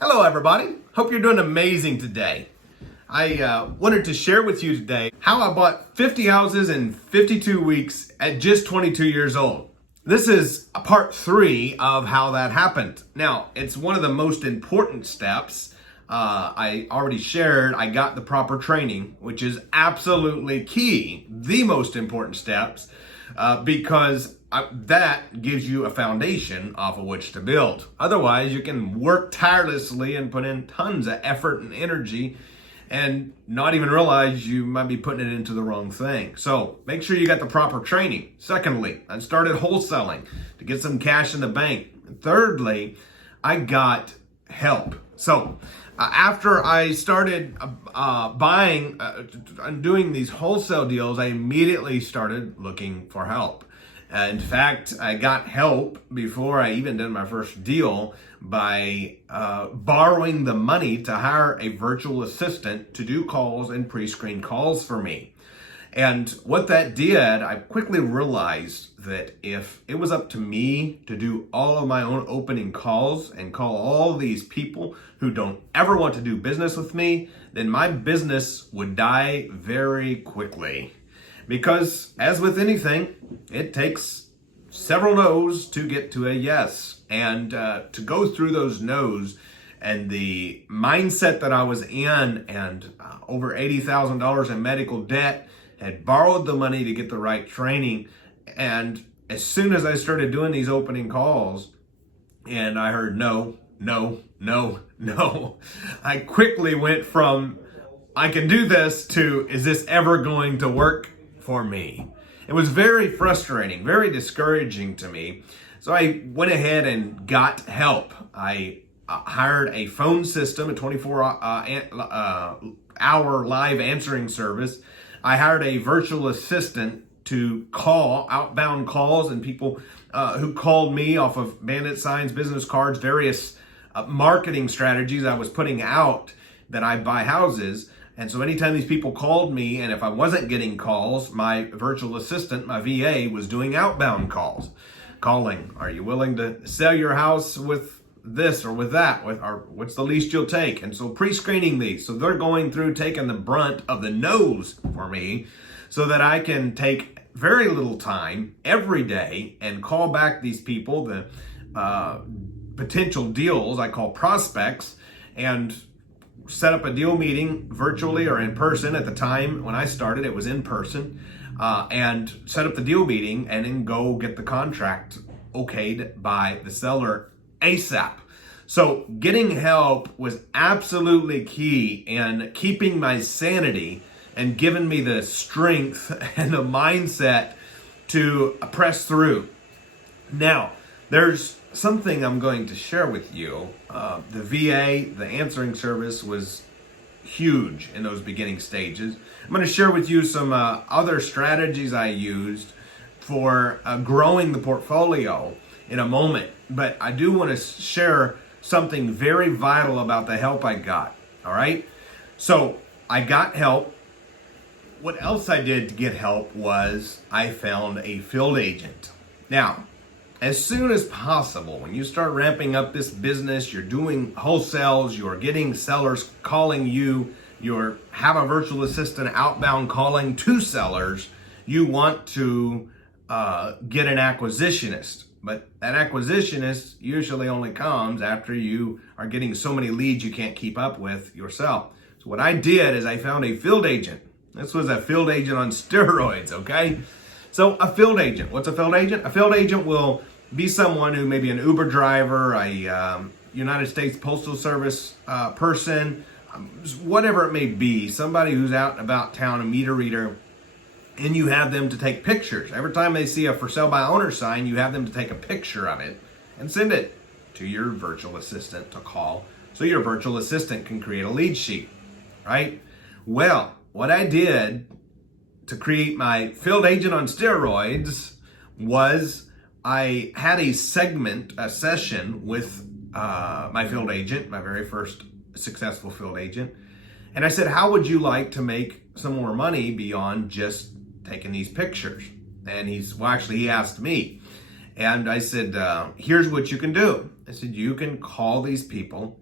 Hello, everybody. Hope you're doing amazing today. I wanted to share with you today how I bought 50 houses in 52 weeks at just 22 years old. This is a part 3 of how that happened. Now, it's one of the most important steps. I already shared I got the proper training, which is absolutely key, the most important steps, because that gives you a foundation off of which to build. Otherwise, you can work tirelessly and put in tons of effort and energy and not even realize you might be putting it into the wrong thing. So make sure you got the proper training. Secondly, I started wholesaling to get some cash in the bank. Thirdly, I got help. So after I started buying and doing these wholesale deals, I immediately started looking for help. In fact, I got help before I even did my first deal by borrowing the money to hire a virtual assistant to do calls and pre-screen calls for me. And what that did, I quickly realized that if it was up to me to do all of my own opening calls and call all these people who don't ever want to do business with me, then my business would die very quickly. Because as with anything, it takes several no's to get to a yes. And to go through those no's and the mindset that I was in, and over $80,000 in medical debt, had borrowed the money to get the right training. And as soon as I started doing these opening calls and I heard no, I quickly went from I can do this to is this ever going to work for me? It was very frustrating, very discouraging to me. So I went ahead and got help. I hired a phone system, a 24-hour live answering service. I hired a virtual assistant to call outbound calls and people who called me off of bandit signs, business cards, various marketing strategies I was putting out that I buy houses. And so anytime these people called me, and if I wasn't getting calls, my virtual assistant, my VA, was doing outbound calls, calling, are you willing to sell your house with this or with that, or what's the least you'll take? And so pre-screening these. So they're going through taking the brunt of the no's for me so that I can take very little time every day and call back these people, the potential deals I call prospects, and set up a deal meeting virtually or in person. At the time when I started, it was in person, and set up the deal meeting and then go get the contract okayed by the seller ASAP. So getting help was absolutely key in keeping my sanity and giving me the strength and the mindset to press through. Now, there's something I'm going to share with you. The VA, the answering service, was huge in those beginning stages. I'm going to share with you some other strategies I used for growing the portfolio in a moment. But I do want to share something very vital about the help I got. All right? So I got help. What else I did to get help was I found a field agent. Now, as soon as possible, when you start ramping up this business, you're doing wholesales, you're getting sellers calling you, you have a virtual assistant outbound calling to sellers, you want to get an acquisitionist. But that acquisitionist usually only comes after you are getting so many leads you can't keep up with yourself. So what I did is I found a field agent. This was a field agent on steroids, okay? So a field agent, what's a field agent? A field agent will be someone who may be an Uber driver, a United States Postal Service person, whatever it may be, somebody who's out and about town, a meter reader, and you have them to take pictures. Every time they see a for sale by owner sign, you have them to take a picture of it and send it to your virtual assistant to call so your virtual assistant can create a lead sheet, right? Well, what I did to create my field agent on steroids was I had a session with my field agent, my very first successful field agent. And I said, how would you like to make some more money beyond just taking these pictures? And he asked me. And I said, here's what you can do. I said, you can call these people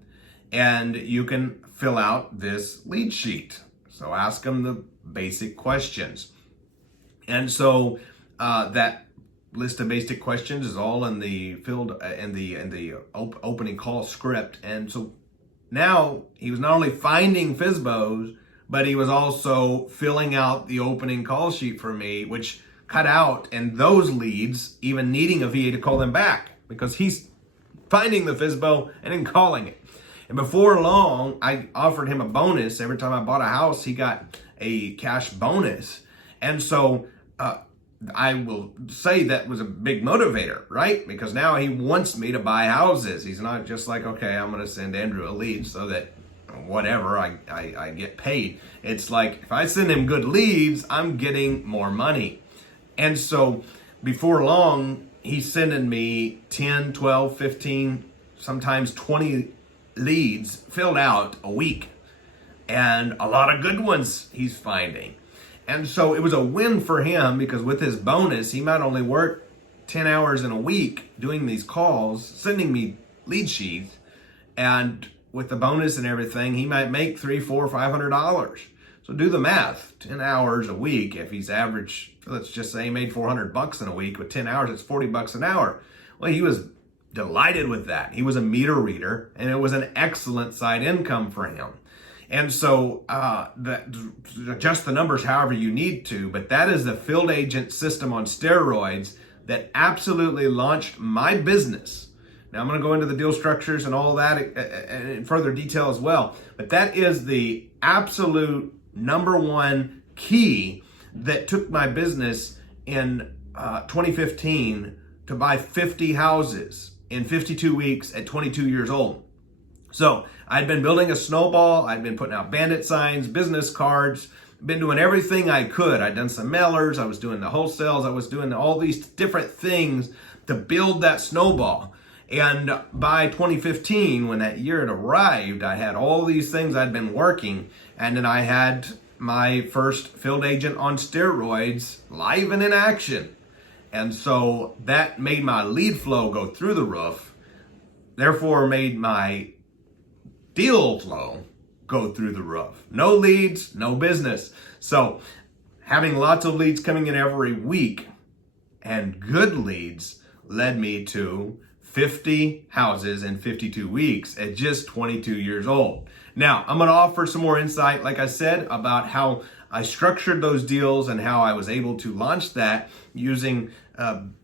and you can fill out this lead sheet. So ask them the basic questions. And so that list of basic questions is all in the field in the opening call script. And so now he was not only finding FSBOs, but he was also filling out the opening call sheet for me, which cut out and those leads even needing a VA to call them back, because he's finding the FSBO and then calling it. And before long, I offered him a bonus. Every time I bought a house, he got a cash bonus. And so I will say that was a big motivator, right? Because now he wants me to buy houses. He's not just like, okay, I'm going to send Andrew a lead so that whatever, I get paid. It's like, if I send him good leads, I'm getting more money. And so before long, he's sending me 10, 12, 15, sometimes 20 leads filled out a week. And a lot of good ones he's finding. And so it was a win for him, because with his bonus, he might only work 10 hours in a week doing these calls, sending me lead sheets. And with the bonus and everything, he might make $300, $400, $500. So do the math, 10 hours a week. If he's average, let's just say he made $400 in a week with 10 hours, it's $40 an hour. Well, he was delighted with that. He was a meter reader, and it was an excellent side income for him. And so adjust the numbers however you need to, but that is the field agent system on steroids that absolutely launched my business. Now I'm going to go into the deal structures and all that in further detail as well, but that is the absolute number one key that took my business in 2015 to buy 50 houses in 52 weeks at 22 years old. So I'd been building a snowball. I'd been putting out bandit signs, business cards, been doing everything I could. I'd done some mailers. I was doing the wholesales. I was doing all these different things to build that snowball. And by 2015, when that year had arrived, I had all these things I'd been working. And then I had my first field agent on steroids live and in action. And so that made my lead flow go through the roof, therefore made my deal flow go through the roof. No leads, no business. So having lots of leads coming in every week and good leads led me to 50 houses in 52 weeks at just 22 years old. Now, I'm going to offer some more insight, like I said, about how I structured those deals and how I was able to launch that using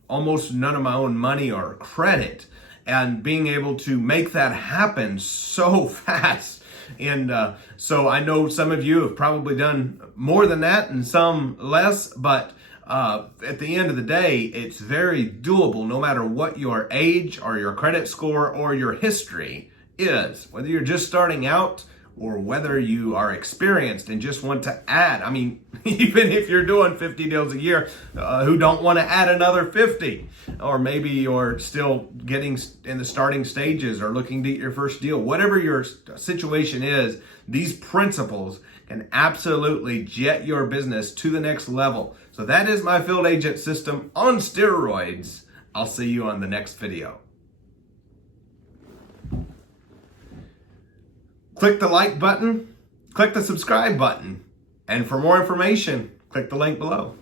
almost none of my own money or credit, and being able to make that happen so fast. And so I know some of you have probably done more than that and some less, but at the end of the day, it's very doable no matter what your age or your credit score or your history is, whether you're just starting out or whether you are experienced and just want to add. I mean, even if you're doing 50 deals a year, who don't want to add another 50? Or maybe you're still getting in the starting stages or looking to get your first deal. Whatever your situation is, these principles can absolutely jet your business to the next level. So that is my field agent system on steroids. I'll see you on the next video. Click the like button, click the subscribe button, and for more information, click the link below.